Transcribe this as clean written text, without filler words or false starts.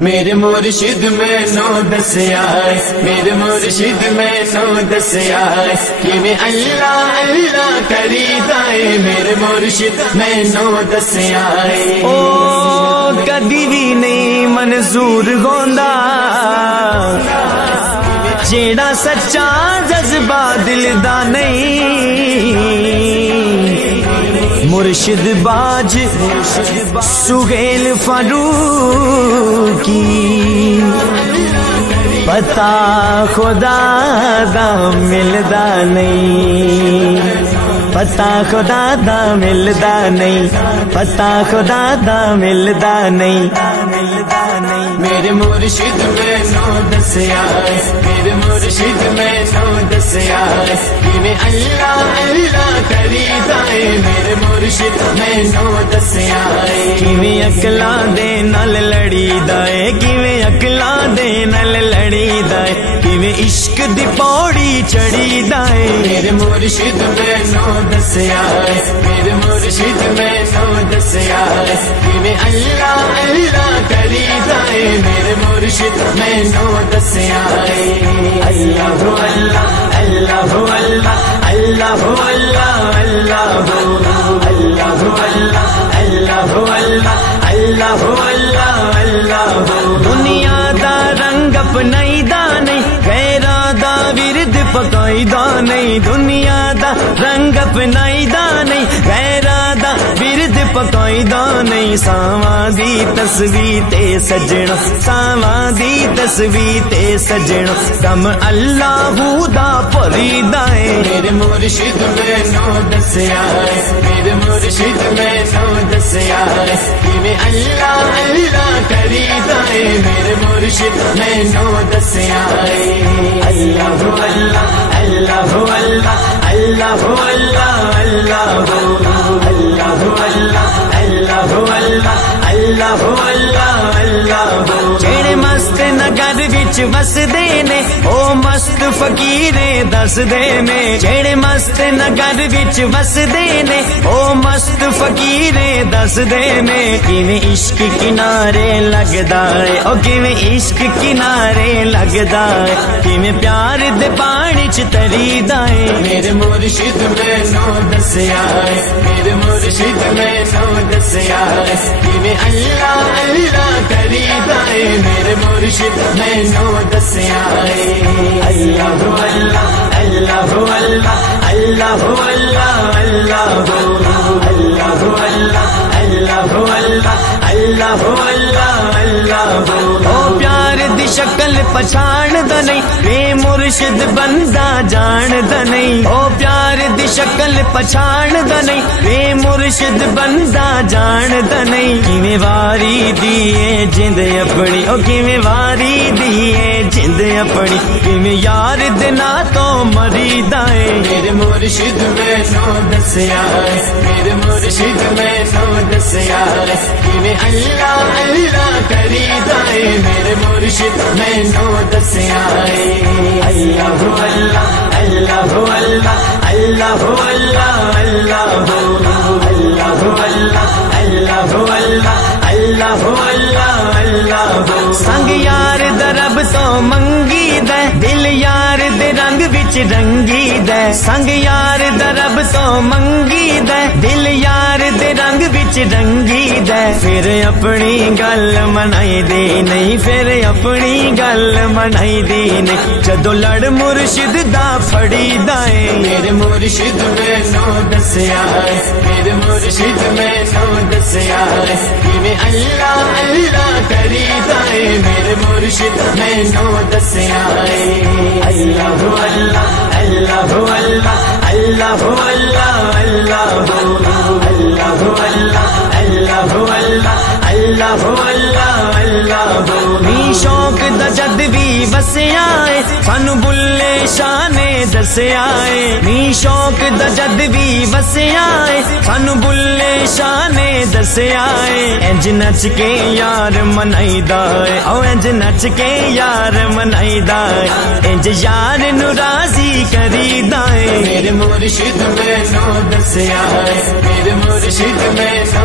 میرے مرشد میں نو دسیا میرے مرشد میں نو دسیا کہ میں اللہ اللہ کری دائے میرے مرشد میں نو دسیا او کدی بھی نہیں منظور ہوندا جیڑا سچا جذبہ دل دا نہیں مرشد باج سہیل فاروقی پتا خدا دا ملدا نہیں پتا خدا دا ملدا نہیں پتا خدا دا ملدا نہیں میرے مرشد میں نو دسیا میرے مرشد میں نو دسیا کہ میں اللہ اللہ کری دائے میرے مرشد میں نو دسیا کیویں اکلاں دے نال لڑی دائے کیویں اکلاں دے نال لڑی دائے کیویں عشق دی پوڑی چڑھی دائے میرے مرشد میں نو دسیا میرے مرشد میں نو دسیا کہ میں اللہ اللہ کری دائے میرے مرشد میں نو دسیا اللہ اللہ اللہ اللہ اللہ اللہ اللہ اللہ اللہ اللہ اللہ اللہ دنیا دا رنگ اپنائی دا نہیں غیرہ دا ورد پکائی دا نہیں دنیا دا رنگ اپنائی دا نہیں غیرہ دا ورد پکائی دا نہیں ساواں دی تصویر تے سجنا ساواں دی تصویر تے سجنا کم اللہ دا پری دائے میرے مرشد میں نو دسیا میرے مرشد میں نو دسیا کہ میں اللہ اللہ کری دائے میرے مرشد میں نو دسیا اللہ اللہ اللہ اللہ اللہ اللہ اللہ اللہ اللہ اللہ اللہ جڑے مست نگر وچ وسدے نے او مست فقیر دس دے نے جڑے مست نگر وچ وسدے نے او مست فقیر دس دے نے کیویں عشق کنارے لگدا ہے او کیویں عشق کنارے لگدا ہے کیویں پیار دے پانی چ تری دا ہے میرے مرشد میں نو دسیا میرے مرشد میں نو دسیا کہ میں اللہ اللہ کری دائے میرے مرشد میں نو دسیا اللہ اللہ اللہ اللہ اللہ اللہ اللہ اللہ اللہ اللہ اللہ او پیار دی شکل پہچان دا نہیں بے مرشد بندہ جان دا نہیں او پیار دی شکل پہچان دا نہیں بے مرشد بندہ جان دا نہیں کیویں واری دیے جند اپنی او کیویں واری دیے جند اپنی کیویں یار دے نا تو مری دائے میرے مرشد میں نو دسیا میرے مرشد میں نو دسیا کہ میں اللہ اللہ کری دائے میرے مرشد میں نو دسیا اللہ اللہ اللہ اللہ اللہ اللہ اللہ اللہ اللہ اللہ اللہ سنگ یار درب تو منگی دے دل یار دے رنگ وچ رنگی دے سنگ یار درب تو منگی دے دل یار دے رنگ وچ رنگی دے پھر اپنی گل منائی دی نہیں پھر اپنی گل منائی دی نہیں جدو لڑ مرشد دا پھڑی دائے میرے مرشد میں نو دسیا میرے مرشد میں نو دسیا کہ میں اللہ اللہ کری دائے میرے مرشد میں نو دسیا اللہ اللہ اللہ اللہ اللہ اللہ اللہ اللہ اللہ اللہ می شوق دا جد بھی وسیا ہے سانو بلے شان دسیا ہے می شوق دا جد بھی وسیا ہے سانو بلے شان دسیا ہے انج نچ کے یار منائی دا ہے او انج نچ کے یار منائی دا ہے انج یار نو راضی کری دا ہے میرے مرشد میں نو دسیا میرے مرشد میں نو